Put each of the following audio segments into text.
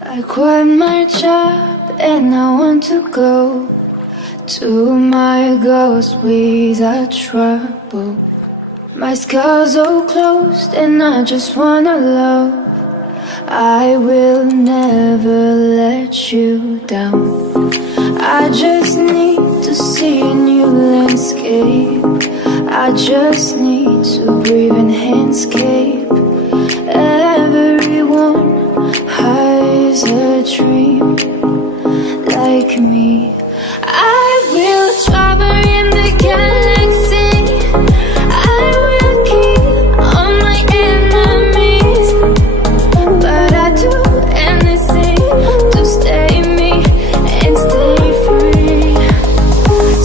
I quit my job and I want to go to my goals without trouble. My scars all closed and I just wanna love. I will never let you down. I just need to see a new landscape. I just need to breathe in handscape. Everyone has a dream like me. I will travel in the galaxy. I will kill all my enemies, but I do anything to stay me and stay free.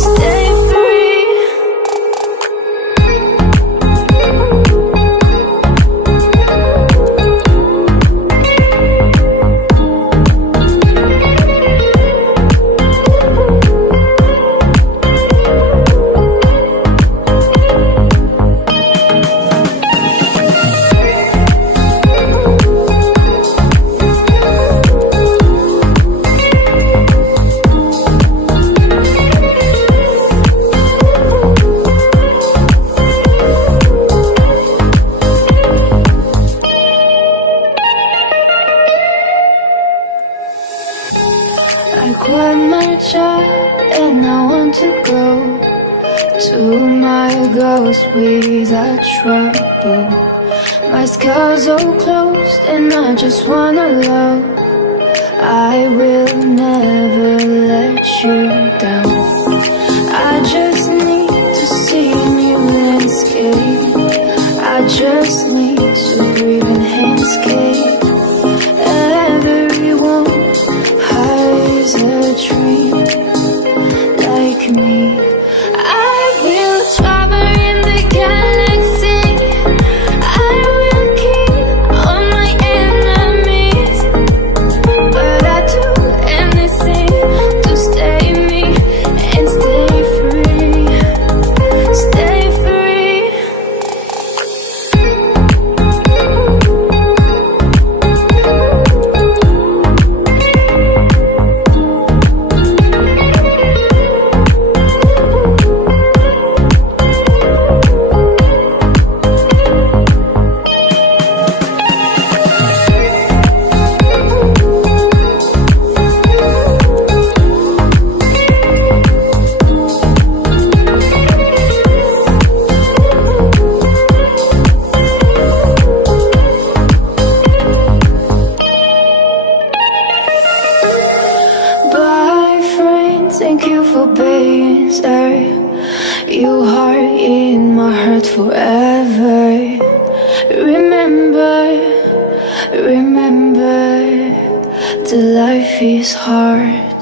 Stay free. I quit my job and I want to go to my goals without trouble. My scars all closed and I just wanna love. I will never let you down. I just need to see a new landscape. I just need to breathe in handscape. Everyone has a dream like me. I will travel in the galaxy. I will kill all my enemies, but I do anything to stay me and stay free. Stay free. Thank you for being there. You are in my heart forever. Remember, remember, the life is hard.